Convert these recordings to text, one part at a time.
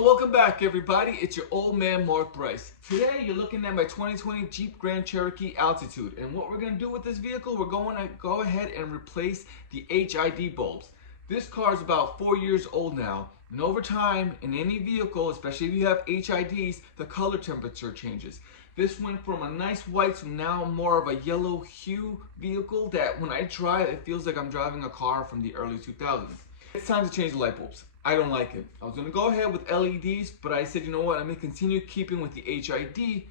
Welcome back everybody, it's your old man Mark Bryce. Today you're looking at my 2020 Jeep Grand Cherokee Altitude, and what we're going to do with this vehicle, we're going to go ahead and replace the HID bulbs. This car is about 4 years old now, and over time in any vehicle, especially if you have HIDs, the color temperature changes. This went from a nice white to now more of a yellow hue vehicle that when I drive it feels like I'm driving a car from the early 2000s. It's time to change the light bulbs. I don't like it. I was going to go ahead with LEDs, but I said, you know what, I'm going to continue keeping with the HID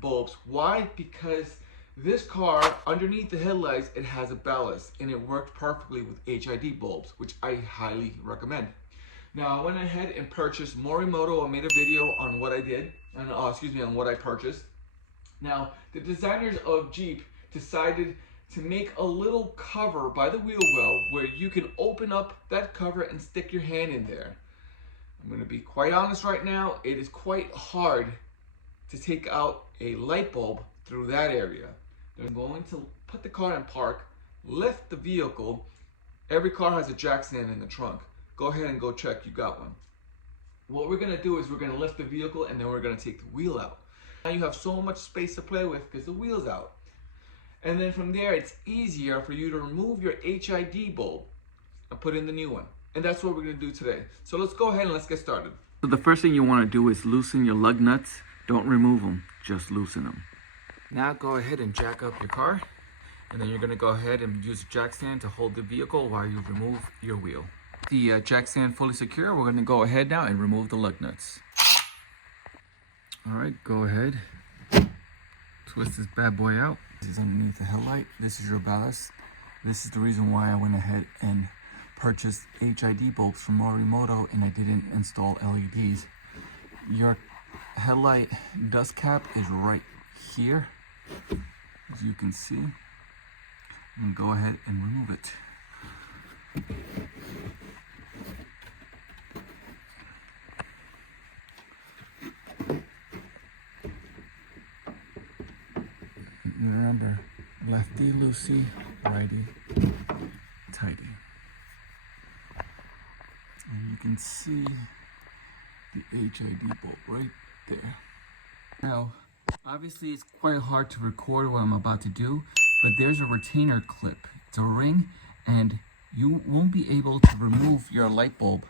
bulbs. Why? Because this car, underneath the headlights, it has a ballast, and it worked perfectly with HID bulbs, which I highly recommend. Now, I went ahead and purchased Morimoto. I made a video on what I did, on what I purchased. Now, the designers of Jeep decided to make a little cover by the wheel well where you can open up that cover and stick your hand in there. I'm going to be quite honest right now, it is quite hard to take out a light bulb through that area. They're going to put the car in park, lift the vehicle. Every car has a jack stand in the trunk. Go ahead and go check, you got one. What we're going to do is we're going to lift the vehicle and then we're going to take the wheel out. Now you have so much space to play with because the wheel's out. And then from there, it's easier for you to remove your HID bulb and put in the new one. And that's what we're going to do today. So let's go ahead and let's get started. So the first thing you want to do is loosen your lug nuts. Don't remove them, just loosen them. Now go ahead and jack up your car. And then you're going to go ahead and use a jack stand to hold the vehicle while you remove your wheel. The jack stand fully secure, we're going to go ahead now and remove the lug nuts. All right, go ahead. Twist this bad boy out. This is underneath the headlight. This is your ballast. This is the reason why I went ahead and purchased HID bulbs from Morimoto and I didn't install LEDs. Your headlight dust cap is right here, as you can see. I'm gonna go ahead and remove it. Remember, lefty loosey, righty tighty. And you can see the HID bulb right there. Now, obviously it's quite hard to record what I'm about to do, but there's a retainer clip. It's a ring, and you won't be able to remove your light bulb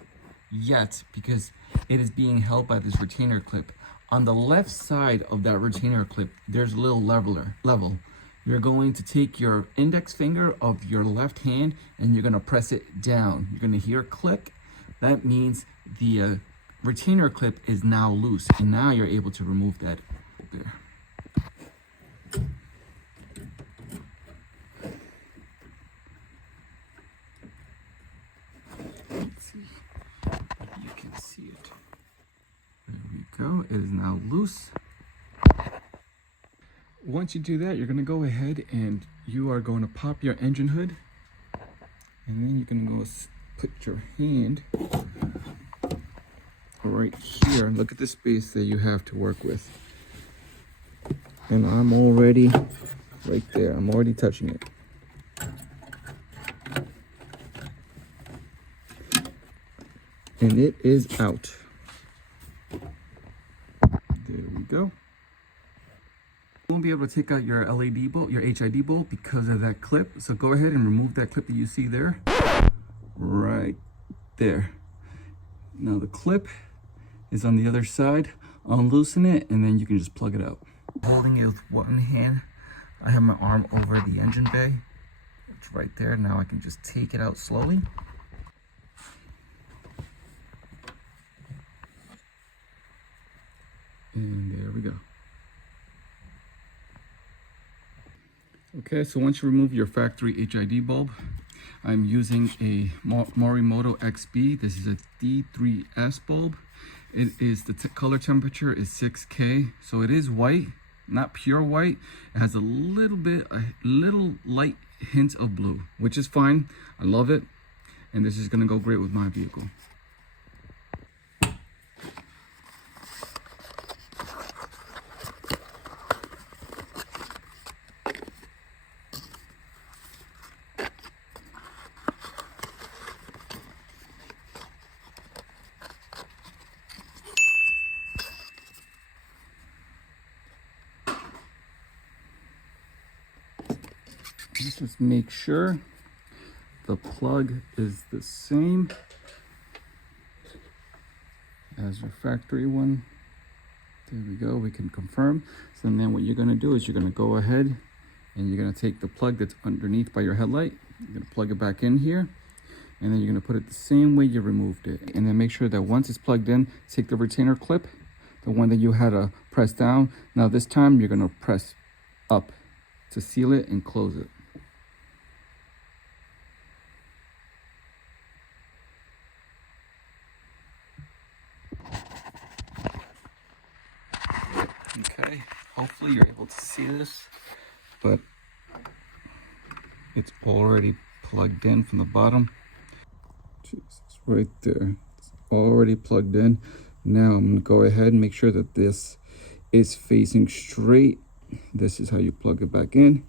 yet because it is being held by this retainer clip. On the left side of that retainer clip, there's a little level. You're going to take your index finger of your left hand and you're going to press it down. You're going to hear a click. That means the retainer clip is now loose, and now you're able to remove that there. Let's see if you can see it. There we go, it is now loose. Once you do that, you're gonna go ahead and you are going to pop your engine hood, and then you're gonna go put your hand right here. Look at the space that you have to work with. And I'm already right there, I'm already touching it. And it is out. There we go. You won't be able to take out your LED bulb, your HID bulb, because of that clip. So go ahead and remove that clip that you see there. Right there. Now the clip is on the other side. Unloosen it and then you can just plug it out. Holding it with one hand, I have my arm over the engine bay. It's right there. Now I can just take it out slowly. And there we go. Okay, so once you remove your factory HID bulb, I'm using a Morimoto XB. This is a D3S bulb. It is, the color temperature is 6K, so it is white, not pure white. It has a little light hint of blue, which is fine. I love it, and this is gonna go great with my vehicle. Let's just make sure the plug is the same as your factory one. There we go, we can confirm. So then what you're gonna do is you're gonna go ahead and you're gonna take the plug that's underneath by your headlight. You're gonna plug it back in here, and then you're gonna put it the same way you removed it. And then make sure that once it's plugged in, take the retainer clip, the one that you had to press down. Now this time you're gonna press up to seal it and close it. Okay, hopefully you're able to see this, but it's already plugged in from the bottom. Jesus, right there. It's already plugged in. Now I'm gonna go ahead and make sure that this is facing straight. This is how you plug it back in.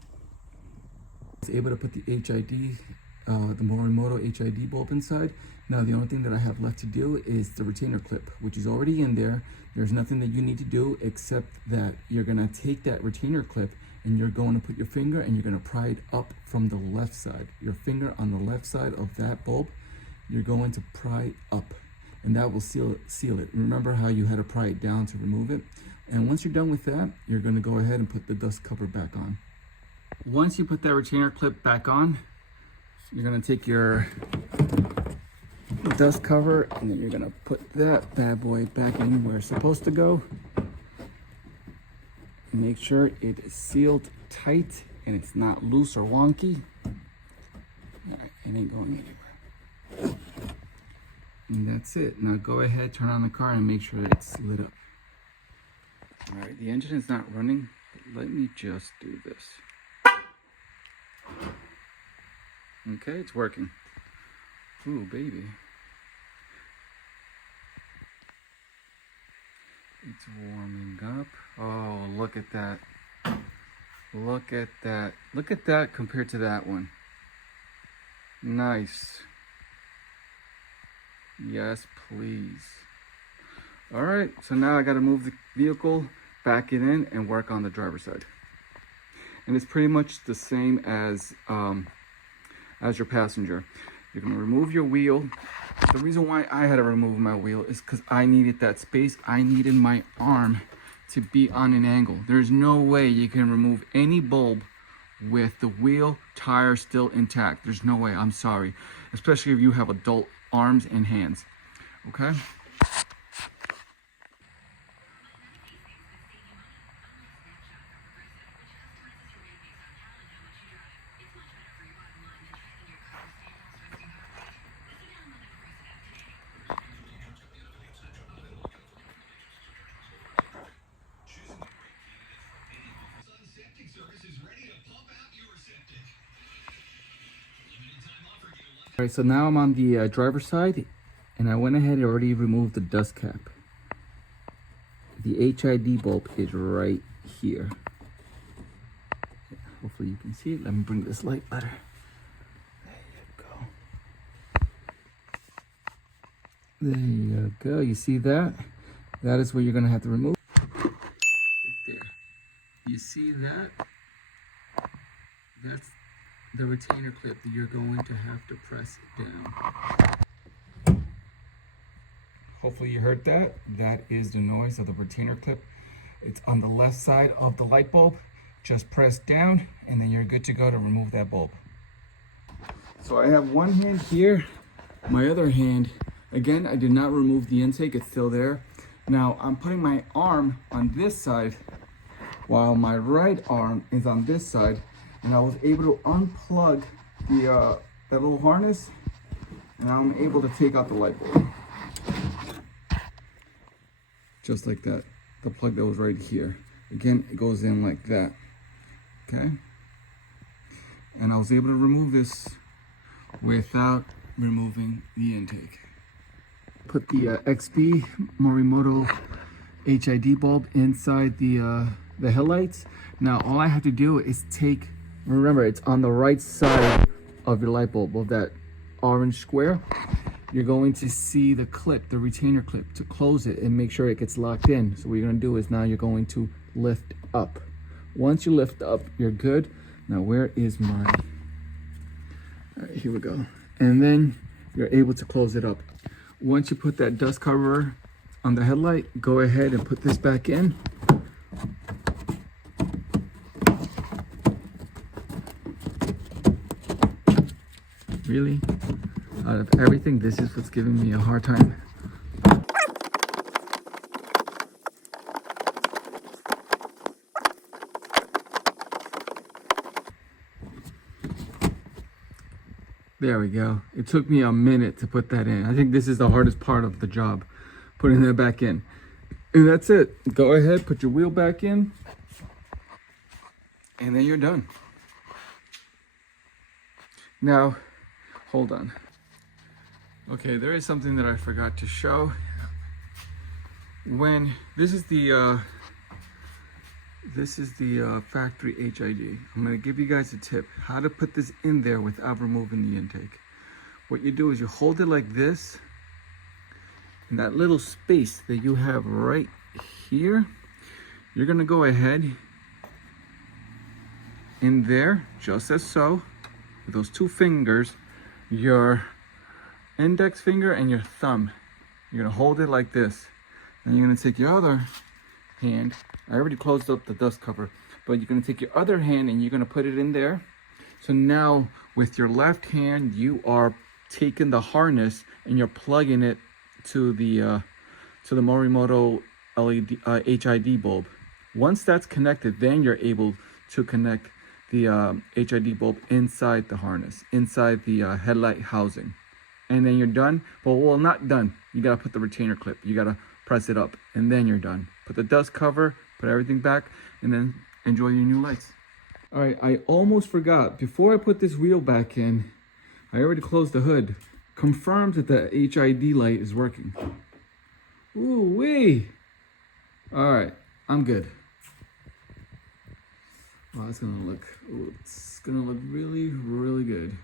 I was able to put the HID, the Morimoto HID bulb inside. Now the only thing that I have left to do is the retainer clip, which is already in there. There's nothing that you need to do except that you're gonna take that retainer clip and you're going to put your finger and you're gonna pry it up from the left side. Your finger on the left side of that bulb, you're going to pry up, and that will seal it. Remember how you had to pry it down to remove it? And once you're done with that, you're gonna go ahead and put the dust cover back on. Once you put that retainer clip back on, you're gonna take your dust cover and then you're gonna put that bad boy back in where it's supposed to go. Make sure it is sealed tight and it's not loose or wonky. All right, it ain't going anywhere. And that's it. Now go ahead, turn on the car and make sure that it's lit up. All right, the engine is not running, but let me just do this. Okay, it's working. Ooh, baby. It's warming up. Oh, look at that. Look at that. Look at that compared to that one. Nice. Yes, please. All right, so now I got to move the vehicle back in and work on the driver's side. And it's pretty much the same as your passenger. You're gonna remove your wheel. The reason why I had to remove my wheel is because I needed that space. I needed my arm to be on an angle. There's no way you can remove any bulb with the wheel tire still intact. There's no way, I'm sorry. Especially if you have adult arms and hands, okay? All right, so now I'm on the driver's side, and I went ahead and already removed the dust cap. The HID bulb is right here. Okay, hopefully you can see it. Let me bring this light better. There you go. There you go. You see that? That is what you're gonna have to remove. Right there. You see that? That's the retainer clip that you're going to have to press down. Hopefully you heard that. That is the noise of the retainer clip. It's on the left side of the light bulb. Just press down and then you're good to go to remove that bulb. So I have one hand here, my other hand, again, I did not remove the intake, it's still there. Now I'm putting my arm on this side while my right arm is on this side. And I was able to unplug the that little harness, and I'm able to take out the light bulb. Just like that. The plug that was right here. Again, it goes in like that. Okay? And I was able to remove this without removing the intake. Put the XB Morimoto HID bulb inside the headlights. Now all I have to do is take, remember, it's on the right side of your light bulb, of that orange square. You're going to see the clip, the retainer clip, to close it and make sure it gets locked in. So what you're gonna do is now you're going to lift up. Once you lift up, you're good. Now where is my All right, here we go. And then you're able to close it up. Once you put that dust cover on the headlight, go ahead and put this back in. Really? Out of everything, this is what's giving me a hard time. There we go. It took me a minute to put that in. I think this is the hardest part of the job, putting that back in. And that's it. Go ahead, put your wheel back in, and then you're done. Now, hold on. Okay, there is something that I forgot to show. When this is the factory HID. I'm going to give you guys a tip how to put this in there without removing the intake. What you do is you hold it like this, and that little space that you have right here, you're going to go ahead in there, just as so, with those two fingers, your index finger and your thumb. You're going to hold it like this. Then you're going to take your other hand. I already closed up the dust cover, but you're going to take your other hand and you're going to put it in there. So now with your left hand, you are taking the harness and you're plugging it to the Morimoto HID bulb. Once that's connected, then you're able to connect the HID bulb inside the harness, inside the headlight housing. And then you're done. But well, not done. You got to put the retainer clip. You got to press it up, and then you're done. Put the dust cover, put everything back, and then enjoy your new lights. All right, I almost forgot. Before I put this wheel back in, I already closed the hood. Confirmed that the HID light is working. Ooh wee! All right, I'm good. Wow, it's gonna look really, really good.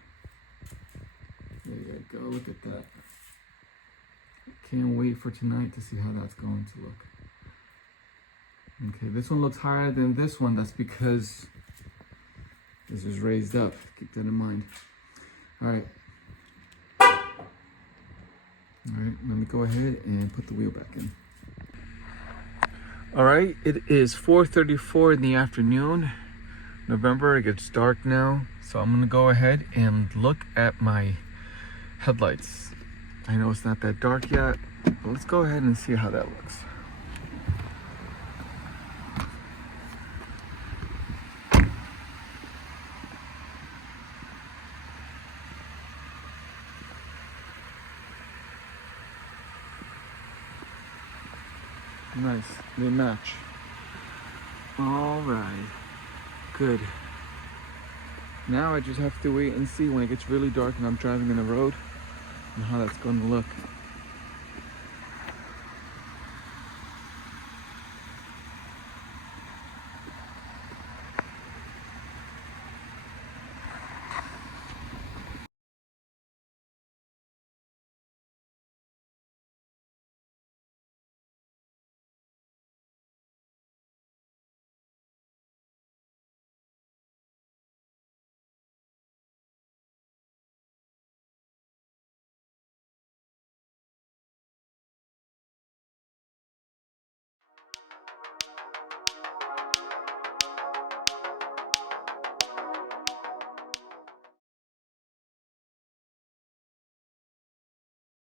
There you go, look at that. Can't wait for tonight to see how that's going to look. Okay, this one looks higher than this one. That's because this is raised up. Keep that in mind. All right. All right, let me go ahead and put the wheel back in. All right, it is 4:34 in the afternoon. November, it gets dark now. So I'm gonna go ahead and look at my headlights. I know it's not that dark yet, but let's go ahead and see how that looks. Nice, they match. All right, good. Now I just have to wait and see when it gets really dark and I'm driving in the road and how that's going to look.